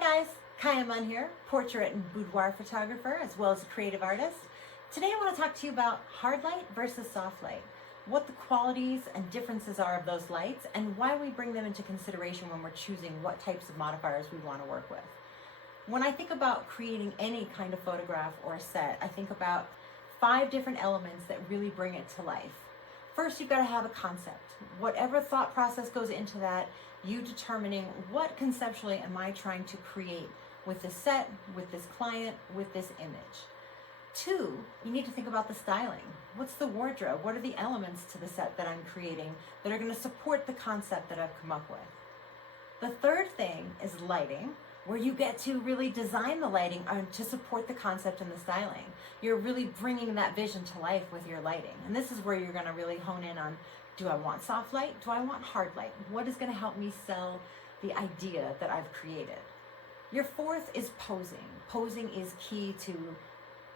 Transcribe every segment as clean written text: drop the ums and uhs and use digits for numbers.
Hi guys, Kaya Munn here, portrait and boudoir photographer as well as a creative artist. Today I want to talk to you about hard light versus soft light, what the qualities and differences are of those lights, and why we bring them into consideration when we're choosing what types of modifiers we want to work with. When I think about creating any kind of photograph or a set, I think about 5 different elements that really bring it to life. First, you've got to have a concept. Whatever thought process goes into that, you determining what conceptually am I trying to create with this set, with this client, with this image. 2, you need to think about the styling. What's the wardrobe? What are the elements to the set that I'm creating that are going to support the concept that I've come up with? The third thing is lighting, where you get to really design the lighting to support the concept and the styling. You're really bringing that vision to life with your lighting. And this is where you're going to really hone in on, do I want soft light? Do I want hard light? What is going to help me sell the idea that I've created? Your fourth is posing. Posing is key to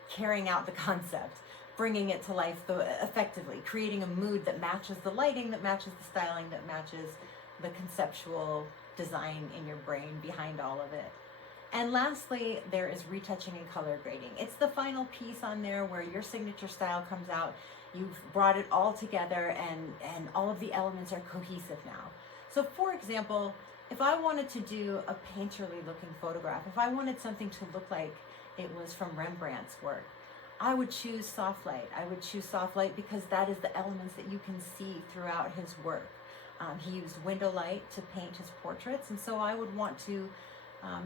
carrying out the concept, bringing it to life effectively, creating a mood that matches the lighting, that matches the styling, that matches the conceptual design in your brain behind all of it. And lastly, there is retouching and color grading. It's the final piece on there where your signature style comes out. You've brought it all together and all of the elements are cohesive now. So for example, if I wanted to do a painterly looking photograph, if I wanted something to look like it was from Rembrandt's work, I would choose soft light. I would choose soft light because that is the elements that you can see throughout his work. He used window light to paint his portraits, and so I would want to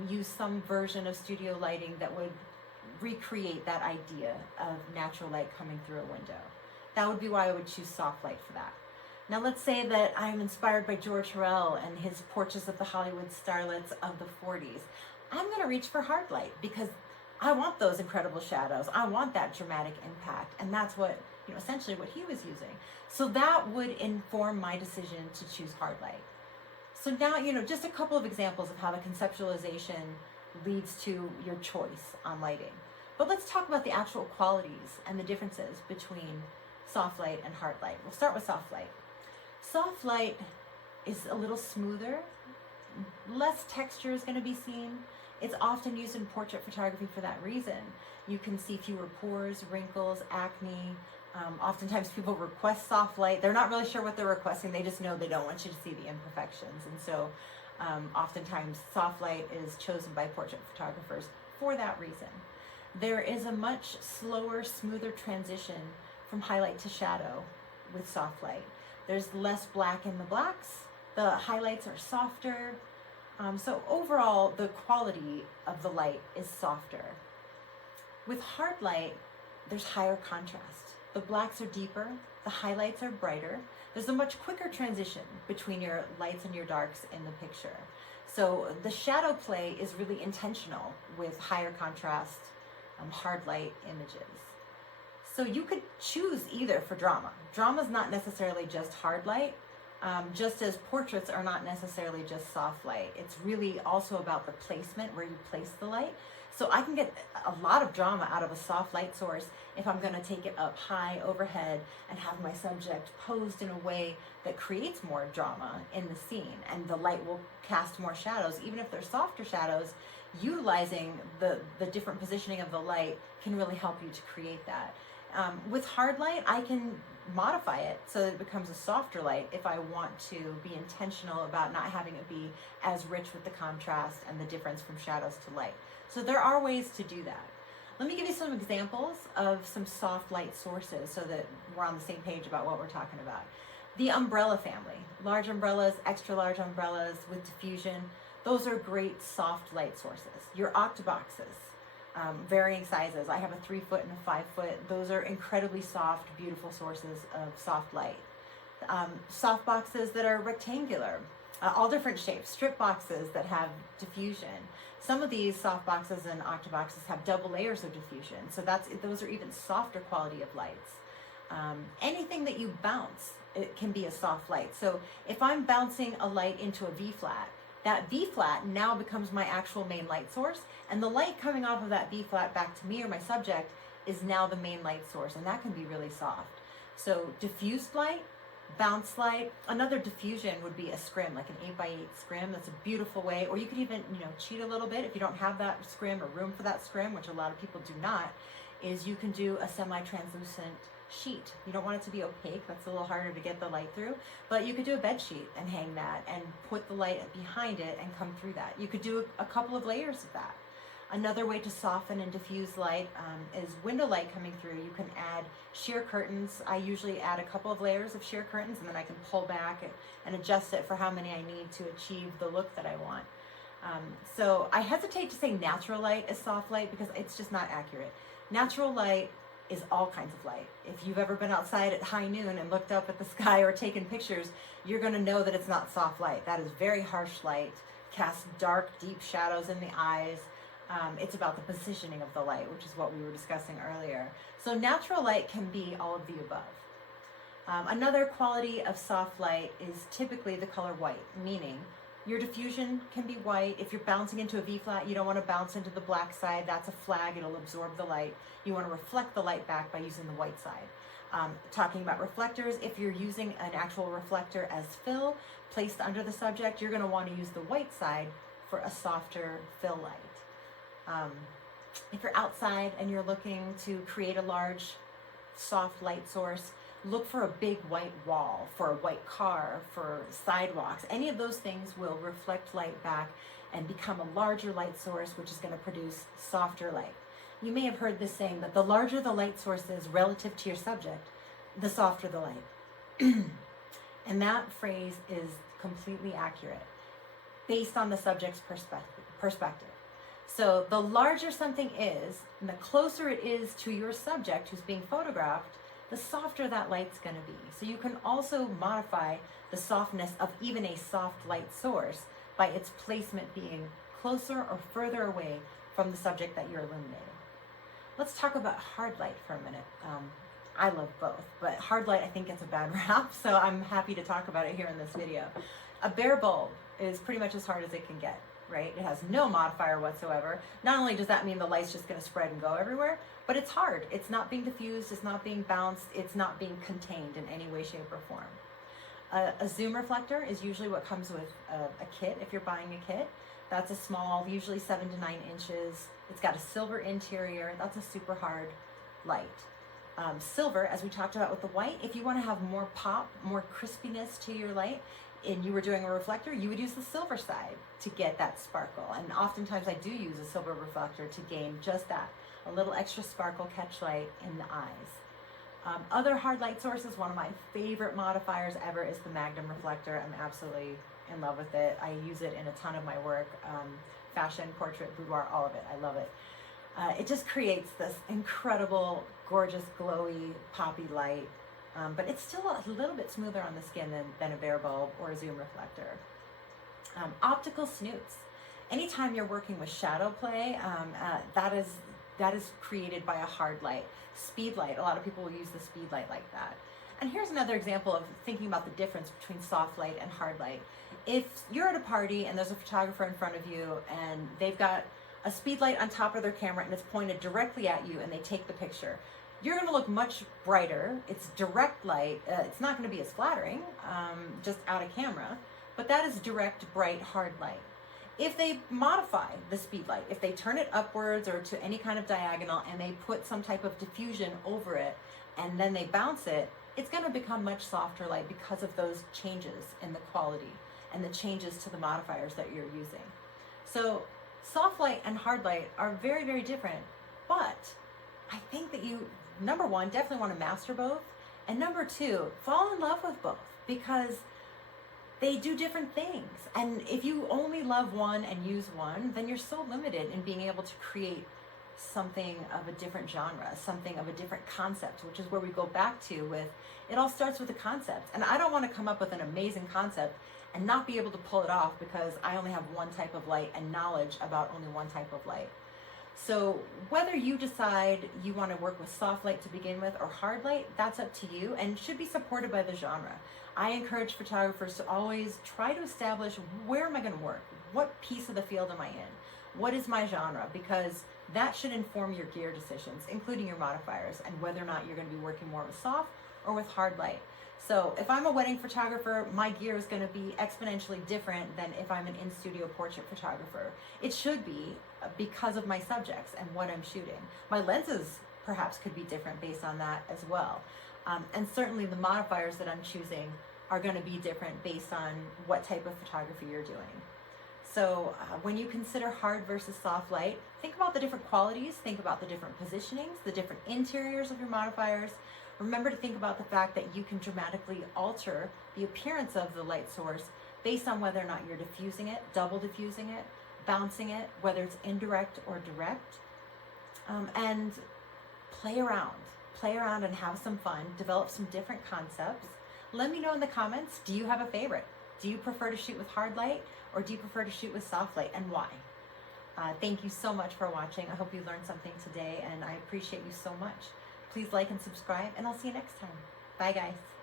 use some version of studio lighting that would recreate that idea of natural light coming through a window. That would be why I would choose soft light for that. Now let's say that I'm inspired by George Hurrell and his portraits of the Hollywood starlets of the 40s. I'm going to reach for hard light because I want those incredible shadows. I want that dramatic impact, and that's what, essentially what he was using. So that would inform my decision to choose hard light. So now, just a couple of examples of how the conceptualization leads to your choice on lighting. But let's talk about the actual qualities and the differences between soft light and hard light. We'll start with soft light. Soft light is a little smoother, less texture is going to be seen. It's often used in portrait photography for that reason. You can see fewer pores, wrinkles, acne. Oftentimes people request soft light. They're not really sure what they're requesting. They just know they don't want you to see the imperfections. And so oftentimes soft light is chosen by portrait photographers for that reason. There is a much slower, smoother transition from highlight to shadow with soft light. There's less black in the blacks. The highlights are softer. So overall, the quality of the light is softer. With hard light, there's higher contrast. The blacks are deeper, the highlights are brighter. There's a much quicker transition between your lights and your darks in the picture. So the shadow play is really intentional with higher contrast, hard light images. So you could choose either for drama. Drama's not necessarily just hard light, just as portraits are not necessarily just soft light. It's really also about the placement, where you place the light. So I can get a lot of drama out of a soft light source if I'm going to take it up high overhead and have my subject posed in a way that creates more drama in the scene, and the light will cast more shadows. Even if they're softer shadows, utilizing the different positioning of the light can really help you to create that. With hard light, I can modify it so that it becomes a softer light if I want to be intentional about not having it be as rich with the contrast and the difference from shadows to light. So there are ways to do that. Let me give you some examples of some soft light sources so that we're on the same page about what we're talking about. The umbrella family, large umbrellas, extra large umbrellas with diffusion, those are great soft light sources. Your octoboxes, varying sizes. I have a 3-foot and a 5-foot. Those are incredibly soft, beautiful sources of soft light. Soft boxes that are rectangular, all different shapes, strip boxes that have diffusion. Some of these soft boxes and octoboxes have double layers of diffusion, so those are even softer quality of lights. Anything that you bounce, it can be a soft light. So if I'm bouncing a light into a V-flat, that V-flat now becomes my actual main light source, and the light coming off of that V-flat back to me or my subject is now the main light source, and that can be really soft. So diffused light Bounce light, another diffusion would be a scrim, like an 8x8 scrim. That's a beautiful way. Or you could even, cheat a little bit if you don't have that scrim or room for that scrim, which a lot of people do not, is you can do a semi-translucent sheet. You don't want it to be opaque. That's a little harder to get the light through, but you could do a bed sheet and hang that and put the light behind it and come through that. You could do a couple of layers of that. Another way to soften and diffuse light is window light coming through. You can add sheer curtains. I usually add a couple of layers of sheer curtains, and then I can pull back and adjust it for how many I need to achieve the look that I want. So I hesitate to say natural light is soft light because it's just not accurate. Natural light is all kinds of light. If you've ever been outside at high noon and looked up at the sky or taken pictures, you're going to know that it's not soft light. That is very harsh light, casts dark, deep shadows in the eyes. It's about the positioning of the light, which is what we were discussing earlier. So natural light can be all of the above. Another quality of soft light is typically the color white, meaning your diffusion can be white. If you're bouncing into a V-flat, you don't want to bounce into the black side. That's a flag. It'll absorb the light. You want to reflect the light back by using the white side. Talking about reflectors, if you're using an actual reflector as fill placed under the subject, you're going to want to use the white side for a softer fill light. If you're outside and you're looking to create a large soft light source, look for a big white wall, for a white car, for sidewalks. Any of those things will reflect light back and become a larger light source, which is going to produce softer light. You may have heard this saying that the larger the light source is relative to your subject, the softer the light. And that phrase is completely accurate based on the subject's perspective. So the larger something is, and the closer it is to your subject who's being photographed, the softer that light's going to be. So you can also modify the softness of even a soft light source by its placement being closer or further away from the subject that you're illuminating. Let's talk about hard light for a minute. I love both, but hard light I think gets a bad rap, so I'm happy to talk about it here in this video. A bare bulb is pretty much as hard as it can get. Right? It has no modifier whatsoever. Not only does that mean the light's just going to spread and go everywhere, but it's hard. It's not being diffused, it's not being bounced, it's not being contained in any way, shape, or form. A zoom reflector is usually what comes with a kit if you're buying a kit. That's a small, usually 7 to 9 inches. It's got a silver interior. That's a super hard light. Silver, as we talked about with the white, if you want to have more pop, more crispiness to your light, and you were doing a reflector, you would use the silver side to get that sparkle. And oftentimes I do use a silver reflector to gain just that, a little extra sparkle catch light in the eyes. Other hard light sources, one of my favorite modifiers ever is the Magnum reflector. I'm absolutely in love with it. I use it in a ton of my work, fashion, portrait, boudoir, all of it. I love it. It just creates this incredible, gorgeous, glowy, poppy light. But it's still a little bit smoother on the skin than a bare bulb or a zoom reflector. Optical snoots. Anytime you're working with shadow play, that is created by a hard light. Speed light, a lot of people will use the speed light like that. And here's another example of thinking about the difference between soft light and hard light. If you're at a party and there's a photographer in front of you and they've got a speed light on top of their camera and it's pointed directly at you and they take the picture, you're going to look much brighter. It's direct light. It's not going to be as flattering, just out of camera, but that is direct, bright, hard light. If they modify the speed light, if they turn it upwards or to any kind of diagonal and they put some type of diffusion over it and then they bounce it, it's going to become much softer light because of those changes in the quality and the changes to the modifiers that you're using. So soft light and hard light are very, very different, but I think that you, number one, definitely want to master both, and number two, fall in love with both because they do different things. And if you only love one and use one, then you're so limited in being able to create something of a different genre, something of a different concept, which is where we go back to with, it all starts with a concept. And I don't want to come up with an amazing concept and not be able to pull it off because I only have one type of light and knowledge about only one type of light. So whether you decide you want to work with soft light to begin with or hard light, that's up to you and should be supported by the genre. I encourage photographers to always try to establish, where am I going to work? What piece of the field am I in? What is my genre? Because that should inform your gear decisions, including your modifiers, and whether or not you're going to be working more with soft or with hard light. So if I'm a wedding photographer, my gear is going to be exponentially different than if I'm an in-studio portrait photographer. It should be because of my subjects and what I'm shooting. My lenses perhaps could be different based on that as well. And certainly the modifiers that I'm choosing are going to be different based on what type of photography you're doing. So when you consider hard versus soft light, think about the different qualities, think about the different positionings, the different interiors of your modifiers. Remember to think about the fact that you can dramatically alter the appearance of the light source based on whether or not you're diffusing it, double diffusing it, bouncing it, whether it's indirect or direct. And play around and have some fun, develop some different concepts. Let me know in the comments, do you have a favorite? Do you prefer to shoot with hard light or do you prefer to shoot with soft light, and why? Thank you so much for watching. I hope you learned something today and I appreciate you so much. Please like and subscribe, and I'll see you next time. Bye guys.